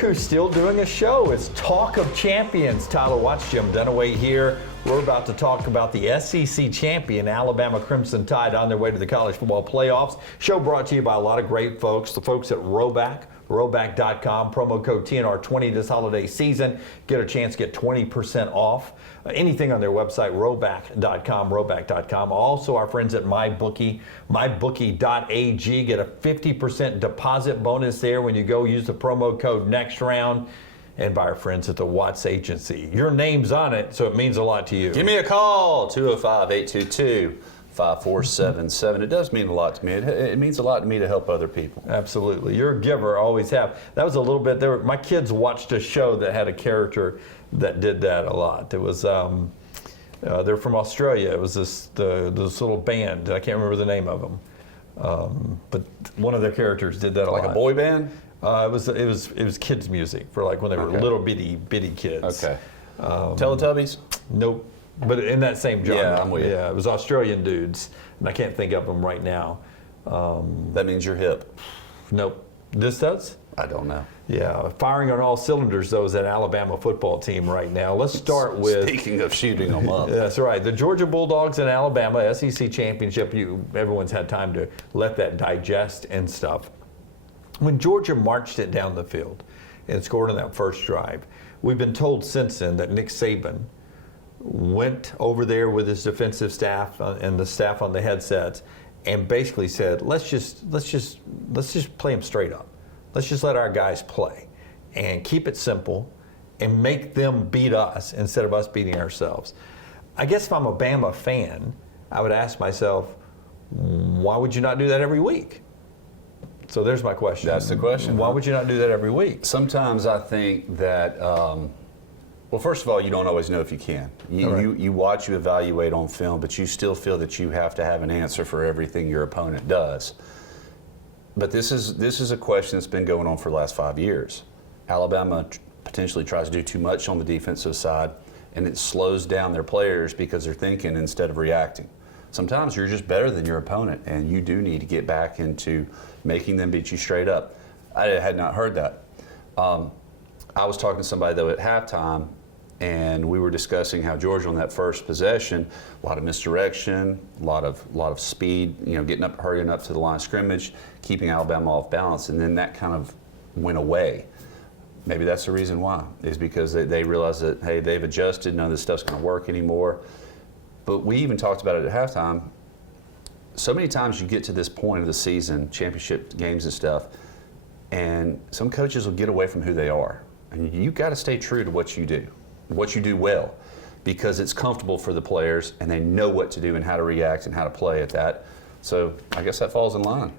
who's still doing a show. It's Talk of Champions. Tyler Watts, Jim Dunaway here. We're about to talk about the SEC champion, Alabama Crimson Tide, on their way to the college football playoffs. Show brought to you by a lot of great folks. The folks at Roback.com. Promo code TNR20 this holiday season. Get a chance to get 20% off. Anything on their website, Roback.com. Also, our friends at MyBookie, MyBookie.ag. Get a 50% deposit bonus there when you go use the promo code next round. And by our friends at the Watts Agency. Your name's on it, so it means a lot to you. Give me a call, 205-822-5477. It does mean a lot to me. It means a lot to me to help other people. Absolutely. You're a giver, always have. That was a little bit, my kids watched a show that had a character that did that a lot. It was, they're from Australia. It was this little band. I can't remember the name of them. But one of their characters did that a lot. Like a boy band? It was kids music for like when they were little bitty kids. Okay. Teletubbies? Nope. But in that same genre. Yeah, I'm with you. Yeah, it was Australian dudes, and I can't think of them right now. That means you're hip. Nope. This does? I don't know. Yeah, firing on all cylinders, though, is that Alabama football team right now. Let's start with... Speaking of shooting them up. That's right. The Georgia Bulldogs and Alabama SEC championship. Everyone's had time to let that digest and stuff. When Georgia marched it down the field and scored on that first drive, we've been told since then that Nick Saban went over there with his defensive staff and the staff on the headsets and basically said, let's just play them straight up. Let's just let our guys play and keep it simple and make them beat us instead of us beating ourselves. I guess if I'm a Bama fan, I would ask myself, why would you not do that every week? So there's my question. That's the question. Why would you not do that every week? Sometimes I think that, well, first of all, you don't always know if you can. You watch, you evaluate on film, but you still feel that you have to have an answer for everything your opponent does. But this is a question that's been going on for the last 5 years. Alabama potentially tries to do too much on the defensive side, and it slows down their players because they're thinking instead of reacting. Sometimes you're just better than your opponent, and you do need to get back into making them beat you straight up. I had not heard that. I was talking to somebody, though, at halftime, and we were discussing how Georgia on that first possession, a lot of misdirection, a lot of speed, getting up, hurrying up to the line of scrimmage, keeping Alabama off balance, and then that kind of went away. Maybe that's the reason why, is because they realized that, hey, they've adjusted, none of this stuff's going to work anymore. But we even talked about it at halftime. So many times you get to this point of the season, championship games and stuff, and some coaches will get away from who they are. And you've got to stay true to what you do well, because it's comfortable for the players and they know what to do and how to react and how to play at that. So I guess that falls in line.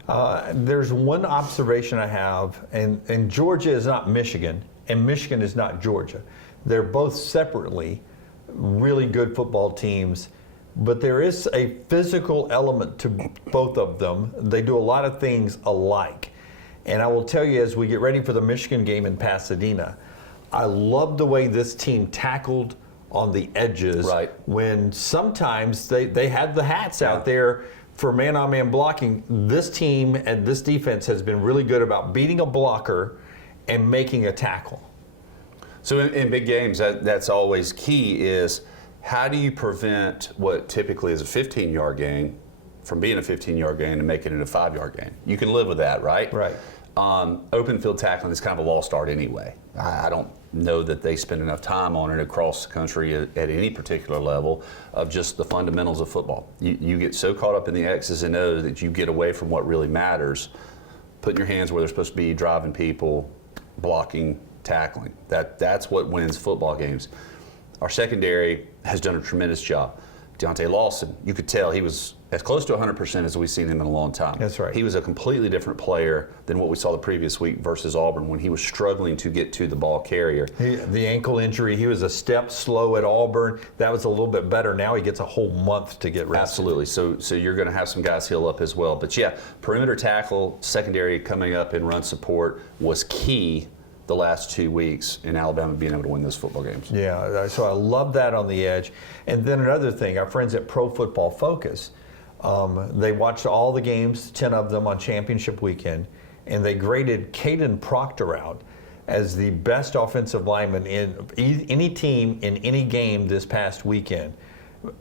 There's one observation I have, and Georgia is not Michigan, and Michigan is not Georgia. They're both separately really good football teams, but there is a physical element to both of them. They do a lot of things alike. And I will tell you, as we get ready for the Michigan game in Pasadena, I love the way this team tackled on the edges. Right. When sometimes they had the hats out there for man-on-man blocking. This team and this defense has been really good about beating a blocker and making a tackle. So in big games, that's always key, is how do you prevent what typically is a 15-yard gain from being a 15-yard gain and making it a 5-yard gain? You can live with that, right? Right. Open field tackling is kind of a lost art anyway. I don't know that they spend enough time on it across the country at any particular level of just the fundamentals of football. You get so caught up in the X's and O's that you get away from what really matters, putting your hands where they're supposed to be, driving people, blocking, tackling. That's what wins football games. Our secondary has done a tremendous job. Deontay Lawson, you could tell he was as close to 100% as we've seen him in a long time. That's right. He was a completely different player than what we saw the previous week versus Auburn when he was struggling to get to the ball carrier. The ankle injury, he was a step slow at Auburn. That was a little bit better. Now he gets a whole month to get rested. Absolutely. So you're going to have some guys heal up as well. But yeah, perimeter tackle, secondary coming up in run support was key the last 2 weeks in Alabama being able to win those football games. Yeah, so I love that on the edge. And then another thing, our friends at Pro Football Focus, they watched all the games, 10 of them on championship weekend, and they graded Kaden Proctor out. as the best offensive lineman in any team in any game this past weekend.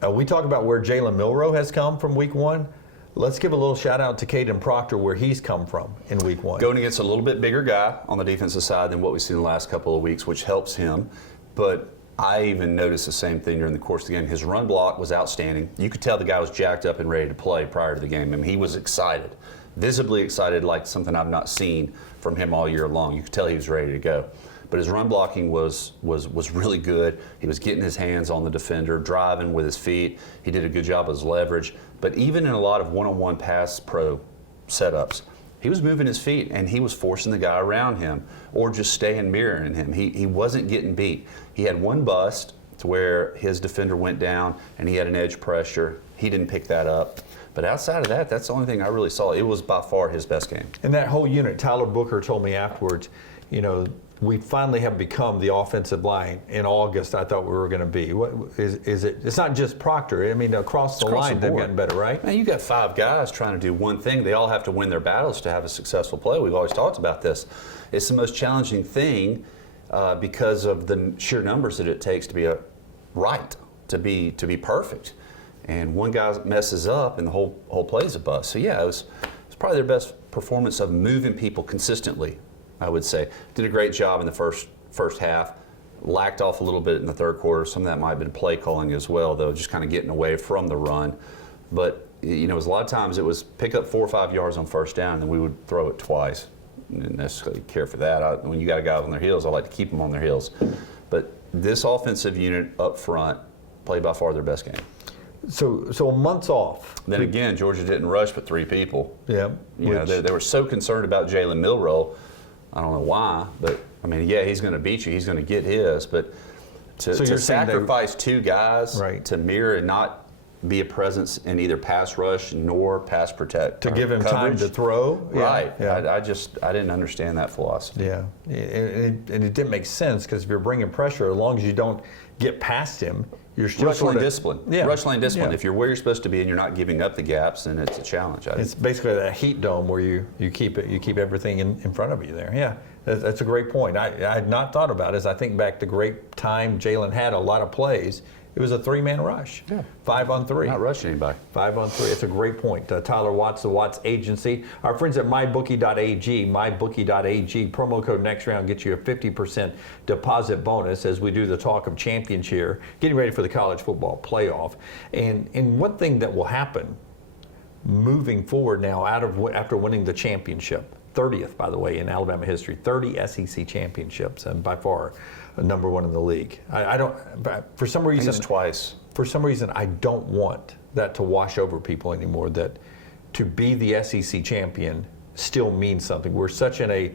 We talk about where Jalen Milroe has come from week 1. Let's give a little shout out to Kaden Proctor where he's come from in week 1. Going against a little bit bigger guy on the defensive side than what we've seen the last couple of weeks, which helps him. But I even noticed the same thing during the course of the game. His run block was outstanding. You could tell the guy was jacked up and ready to play prior to the game. I mean, he was excited, visibly excited, like something I've not seen from him all year long. You could tell he was ready to go. But his run blocking was really good. He was getting his hands on the defender, driving with his feet. He did a good job of his leverage. But even in a lot of one-on-one pass pro setups, he was moving his feet and he was forcing the guy around him or just staying mirroring him. He wasn't getting beat. He had one bust to where his defender went down and he had an edge pressure. He didn't pick that up. But outside of that, that's the only thing I really saw. It was by far his best game. And that whole unit, Tyler Booker told me afterwards, you know, we finally have become the offensive line in August I thought we were going to be. What is it? It's not just Proctor. I mean, across the line, they've gotten better, right? Man, you got 5 guys trying to do one thing. They all have to win their battles to have a successful play. We've always talked about this. It's the most challenging thing because of the sheer numbers that it takes to be to be perfect. And one guy messes up, and the whole play is a bust. So yeah, it was probably their best performance of moving people consistently, I would say. Did a great job in the first half. Lacked off a little bit in the third quarter. Some of that might have been play calling as well, though, just kind of getting away from the run. But you know, it was a lot of times it was pick up 4 or 5 yards on first down, and then we would throw it twice. I didn't necessarily care for that. When you got guys on their heels, I like to keep them on their heels. But this offensive unit up front played by far their best game. So months off. Then again, Georgia didn't rush but 3 people. Yeah. You know, they were so concerned about Jalen Milroe. I don't know why, but I mean, yeah, he's going to beat you. He's going to get his. But to sacrifice 2 guys to mirror and not be a presence in either pass rush nor pass protect. To give him coverage, time to throw. Right. Yeah. I didn't understand that philosophy. Yeah. And it didn't make sense because if you're bringing pressure, as long as you don't get past him, you're still rush lane discipline. Yeah. Rush lane discipline. Yeah. If you're where you're supposed to be and you're not giving up the gaps, then it's a challenge. It's basically that heat dome where you keep everything in front of you there. Yeah, that's a great point. I had not thought about it. As I think back to great time Jalen had a lot of plays. It was a 3-man rush. Yeah. 5 on 3. Not rushing anybody. 5 on 3. It's a great point. Tyler Watts, the Watts Agency. Our friends at mybookie.ag, mybookie.ag, promo code next round gets you a 50% deposit bonus as we do the talk of champions here, getting ready for the college football playoff. And one thing that will happen moving forward now after winning the championship, 30th, by the way, in Alabama history, 30 SEC championships, and by far number 1 in the league. I don't, for some reason, I think it's twice. For some reason, I don't want that to wash over people anymore, that to be the SEC champion still means something. We're such in a,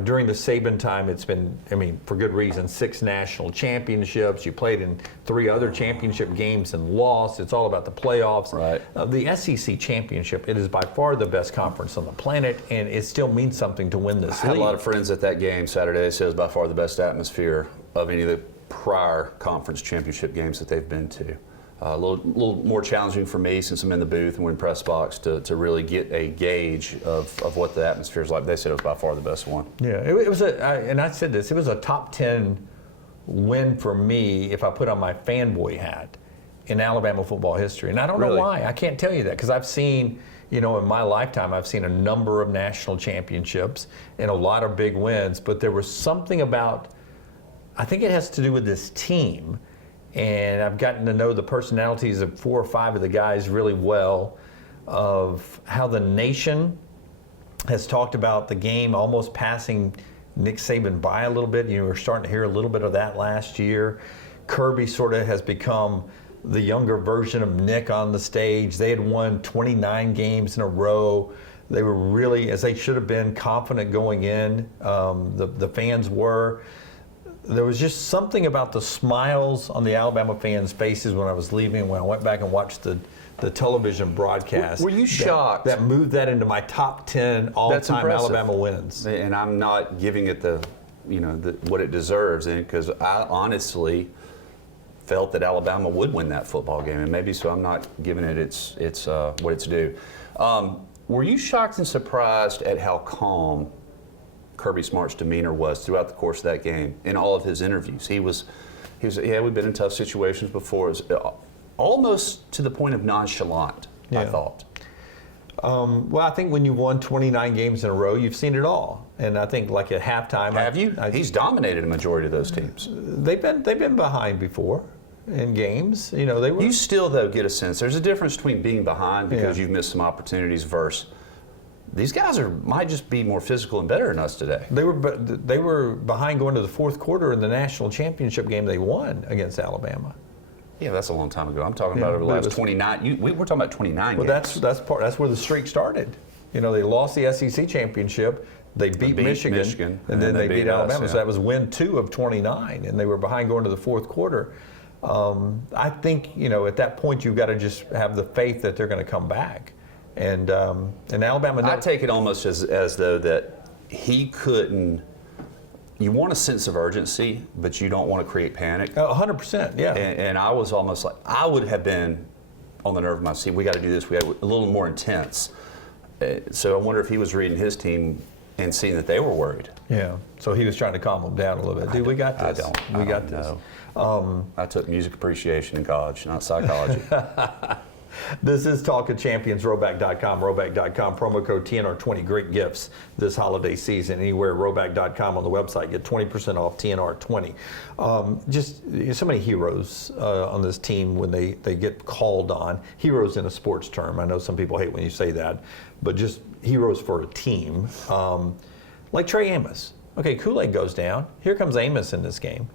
during the Saban time, it's been, I mean, for good reason, 6 national championships. You played in 3 other championship games and lost. It's all about the playoffs. Right. The SEC championship, it is by far the best conference on the planet, and it still means something to win this league. I had a lot of friends at that game Saturday. It says by far the best atmosphere of any of the prior conference championship games that they've been to. A little more challenging for me since I'm in the booth and we're in press box to really get a gauge of what the atmosphere is like. They said it was by far the best one. Yeah, it was and I said this, it was a top 10 win for me if I put on my fanboy hat in Alabama football history. And I don't know why. I can't tell you that because I've seen, you know, in my lifetime, I've seen a number of national championships and a lot of big wins, but there was something about, I think it has to do with this team. And I've gotten to know the personalities of 4 or 5 of the guys really well, of how the nation has talked about the game almost passing Nick Saban by a little bit. You know, we're starting to hear a little bit of that last year. Kirby sort of has become the younger version of Nick on the stage. They had won 29 games in a row. They were really, as they should have been, confident going in. The fans were. There was just something about the smiles on the Alabama fans' faces when I was leaving, when I went back and watched the television broadcast. Were you shocked? That moved that into my top 10 all-time Alabama wins. And I'm not giving it what it deserves, because I honestly felt that Alabama would win that football game, and maybe so I'm not giving it its what it's due. Were you shocked and surprised at how calm Kirby Smart's demeanor was throughout the course of that game in all of his interviews. He was, yeah, we've been in tough situations before. It was almost to the point of nonchalant, I thought. Well, I think when you won 29 games in a row, you've seen it all. And I think like at halftime, have you? He's dominated a majority of those teams. They've been behind before in games. You know, they were. You still though get a sense there's a difference between being behind because you've missed some opportunities versus these guys might just be more physical and better than us today. They were behind going to the fourth quarter in the national championship game they won against Alabama. Yeah, that's a long time ago. I'm talking about over the last 29. We're talking about 29 well, games. That's where the streak started. You know, they lost the SEC championship. They beat Michigan, and then they beat Alabama. So that was win 2 of 29, and they were behind going to the fourth quarter. I think, you know, at that point you've got to just have the faith that they're going to come back. And Alabama. I take it almost as though that he couldn't. You want a sense of urgency, but you don't want to create panic. 100%, yeah. And I was almost like, I would have been on the nerve of my seat. We got to do this. We got a little more intense. So I wonder if he was reading his team and seeing that they were worried. Yeah. So he was trying to calm them down a little bit. Dude, we got this. We got this. I took music appreciation in college, not psychology. This is Talk of Champions, Roback.com, Roback.com, promo code TNR20. Great gifts this holiday season. Anywhere, Roback.com on the website. Get 20% off TNR20. Just so many heroes on this team when they get called on. Heroes in a sports term. I know some people hate when you say that, but just heroes for a team. Like Trey Amos. Okay, Kool-Aid goes down. Here comes Amos in this game.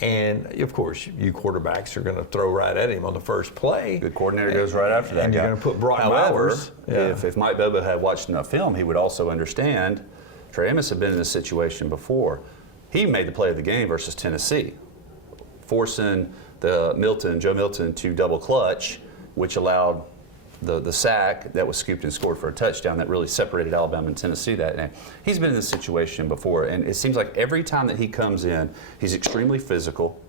And, of course, you quarterbacks are going to throw right at him on the first play. The coordinator goes right after that and guy. You're going to put Brock However, Bowers. if Mike Bobo had watched enough film, he would also understand Trey Amos had been in this situation before. He made the play of the game versus Tennessee, forcing Joe Milton to double clutch, which allowed the sack that was scooped and scored for a touchdown that really separated Alabama and Tennessee that day. He's been in this situation before, and it seems like every time that he comes in, he's extremely physical,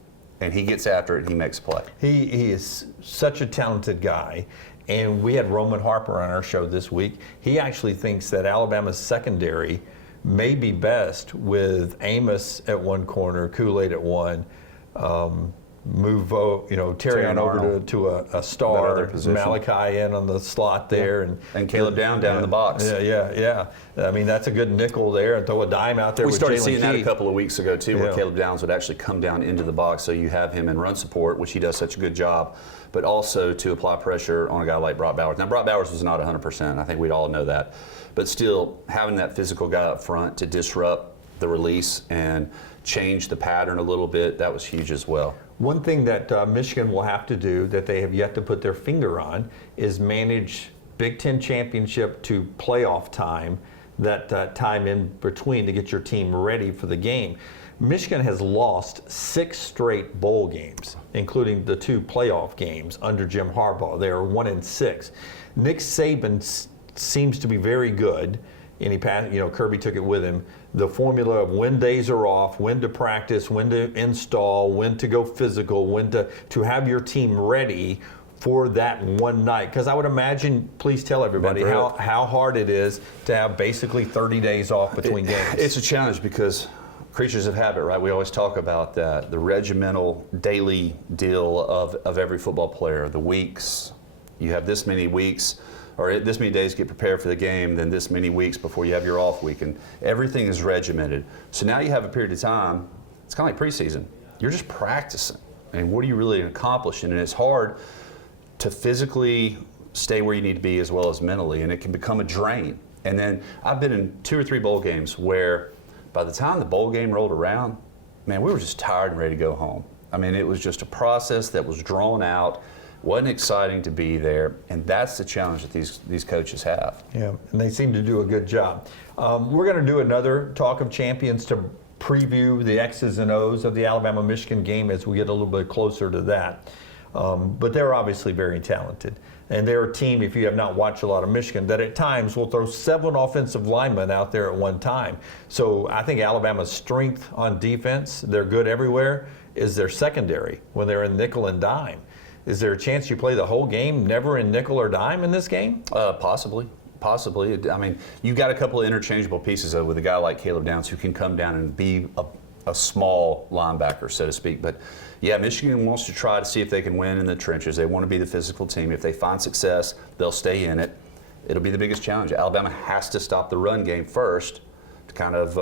and he gets after it and he makes a play. He is such a talented guy, and we had Roman Harper on our show this week. He actually thinks that Alabama's secondary may be best with Amos at one corner, Kool-Aid at one, Terry on over to a star, Malachi in on the slot there, and Caleb down in the box. Yeah. I mean, that's a good nickel there, and throw a dime out there. We with started Jalen seeing that Key. a couple of weeks ago too, where Caleb Downs would actually come down into the box, so you have him in run support, which he does such a good job, but also to apply pressure on a guy like Brock Bowers. Now, Brock Bowers was not 100%. I think we'd all know that, but still having that physical guy up front to disrupt the release and change the pattern a little bit, that was huge as well. One thing that Michigan will have to do that they have yet to put their finger on is manage Big Ten championship to playoff time, that time in between to get your team ready for the game. Michigan has lost 6 straight bowl games, including the 2 playoff games under Jim Harbaugh. They are 1-6. Nick Saban seems to be very good. And Kirby took it with him. The formula of when days are off, when to practice, when to install, when to go physical, when to have your team ready for that one night. Because I would imagine, please tell everybody how hard it is to have basically 30 days off between games. It's a challenge because creatures of habit, right? We always talk about that, the regimental daily deal of every football player, the weeks. You have this many weeks, or this many days to get prepared for the game, then this many weeks before you have your off week, and everything is regimented. So now you have a period of time, it's kind of like preseason. You're just practicing. And what are you really accomplishing? And it's hard to physically stay where you need to be as well as mentally, and it can become a drain. And then I've been in 2 or 3 bowl games where by the time the bowl game rolled around, man, we were just tired and ready to go home. I mean, it was just a process that was drawn out. Wasn't exciting to be there, and that's the challenge that these coaches have. Yeah, and they seem to do a good job. We're going to do another Talk of Champions to preview the X's and O's of the Alabama-Michigan game as we get a little bit closer to that. But they're obviously very talented. And they're a team, if you have not watched a lot of Michigan, that at times will throw 7 offensive linemen out there at one time. So I think Alabama's strength on defense, they're good everywhere, is their secondary when they're in nickel and dime. Is there a chance you play the whole game never in nickel or dime in this game? Possibly. Possibly. I mean, you got a couple of interchangeable pieces with a guy like Caleb Downs who can come down and be a small linebacker, so to speak. But yeah, Michigan wants to try to see if they can win in the trenches. They want to be the physical team. If they find success, they'll stay in it. It'll be the biggest challenge. Alabama has to stop the run game first to kind of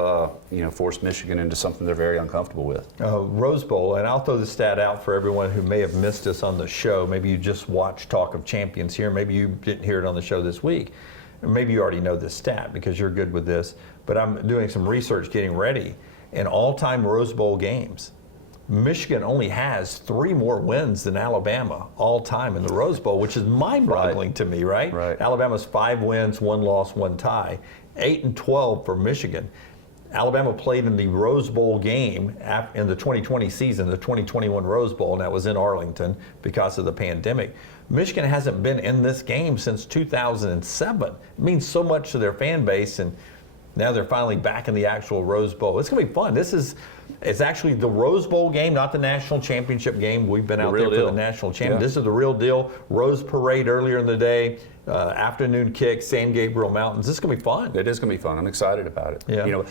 force Michigan into something they're very uncomfortable with. Rose Bowl, and I'll throw the stat out for everyone who may have missed us on the show. Maybe you just watched Talk of Champions here. Maybe you didn't hear it on the show this week. Maybe you already know this stat because you're good with this. But I'm doing some research getting ready. In all-time Rose Bowl games, Michigan only has 3 more wins than Alabama all time in the Rose Bowl, which is mind-boggling to me, right? Alabama's 5 wins, 1 loss, 1 tie, 8-12 for Michigan. Alabama played in the Rose Bowl game in the 2020 season, the 2021 Rose Bowl, and that was in Arlington because of the pandemic. Michigan hasn't been in this game since 2007. It means so much to their fan base, and now they're finally back in the actual Rose Bowl. It's going to be fun. It's actually the Rose Bowl game, not the national championship game. We've been out there for the national championship. This is the real deal. Rose Parade earlier in the day, afternoon kick, San Gabriel Mountains. This is going to be fun. It is going to be fun. I'm excited about it. Yeah. You know,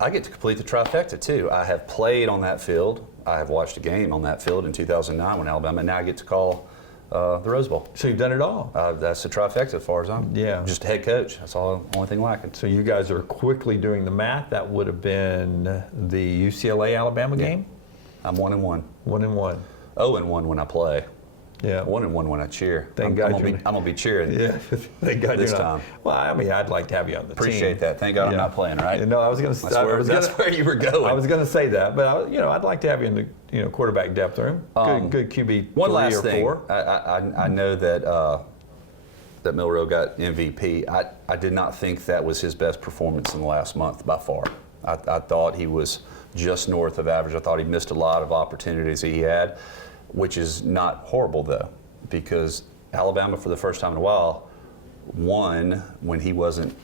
I get to complete the trifecta too. I have played on that field. I have watched a game on that field in 2009 when Alabama, and now I get to call the Rose Bowl. So you've done it all. That's the trifecta as far as I'm just head coach. That's all. Only thing lacking. So you guys are quickly doing the math. That would have been the UCLA-Alabama game? I'm 1-1. 1-1. 0-1 when I play. Yeah. 1-1 when I cheer. Thank God I'm gonna be cheering. Yeah. Thank God this you're not. time. Well, I mean, I'd like to have you on the team. Appreciate that. Thank God I'm not playing, right? No, I was going to. That's where you were going. I was going to say that, but I'd like to have you in the quarterback depth room. Good QB. One 3 last or thing. 4. I know that that Milroe got MVP. I did not think that was his best performance in the last month by far. I thought he was just north of average. I thought he missed a lot of opportunities he had, which is not horrible though, because Alabama for the first time in a while won when he wasn't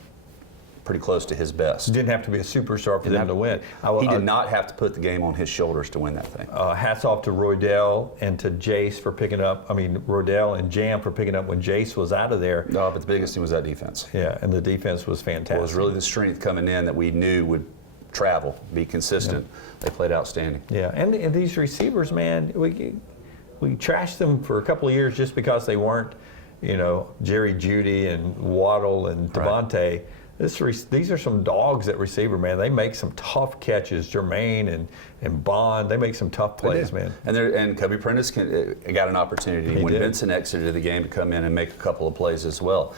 pretty close to his best. Didn't have to be a superstar for them to win. He did not have to put the game on his shoulders to win that thing. Hats off to Roydell and to Jace for picking up. Roydell and Jam for picking up when Jace was out of there. No, but the biggest thing was that defense. Yeah, and the defense was fantastic. It was really the strength coming in that we knew would travel, be consistent. They played outstanding. Yeah, and these receivers, man, we trashed them for a couple of years just because they weren't, Jerry Jeudy and Waddle and Devontae. These are some dogs at receiver, man. They make some tough catches. Jermaine and Bond, they make some tough plays, man. And Cubby Prentice got an opportunity when Vincent exited the game to come in and make a couple of plays as well.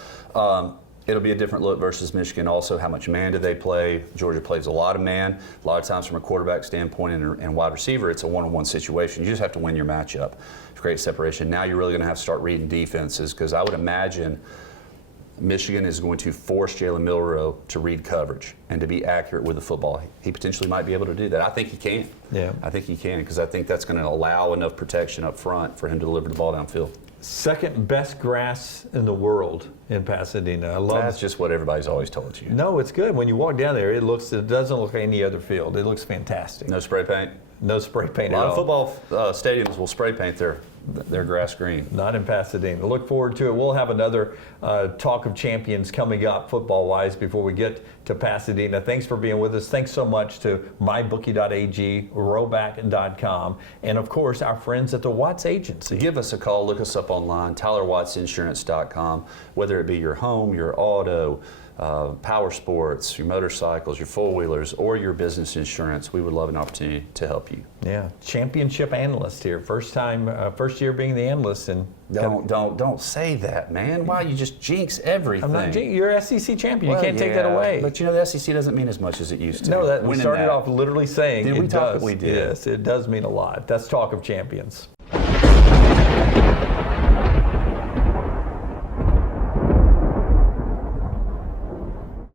It'll be a different look versus Michigan. Also, how much man do they play? Georgia plays a lot of man. A lot of times from a quarterback standpoint and wide receiver, it's a one-on-one situation. You just have to win your matchup to create separation. Now you're really going to have to start reading defenses, because I would imagine Michigan is going to force Jalen Milroe to read coverage and to be accurate with the football. He potentially might be able to do that. I think he can. Yeah. I think he can, because I think that's going to allow enough protection up front for him to deliver the ball downfield. Second best grass in the world in Pasadena. I love That's just what everybody's always told you. No, it's good. When you walk down there, it doesn't look like any other field. It looks fantastic. No spray paint? No spray paint A at lot all. of football stadiums will spray paint their grass green. Not in Pasadena. Look forward to it. We'll have another Talk of Champions coming up football-wise before we get to Pasadena. Thanks for being with us. Thanks so much to mybookie.ag, roback.com, and of course our friends at the Watts Agency. Give us a call. Look us up online, TylerWattsInsurance.com. Whether it be your home, your auto, power sports, your motorcycles, your four-wheelers, or your business insurance, we would love an opportunity to help you. Yeah, championship analyst here. First year being the analyst. And don't say that, man. Why you just jinx everything? I'm not jinx. You're SEC champion. You can't take that away. But the SEC doesn't mean as much as it used to. No, we started off literally saying did it we does. We did. Yes, it does mean a lot. That's Talk of Champions.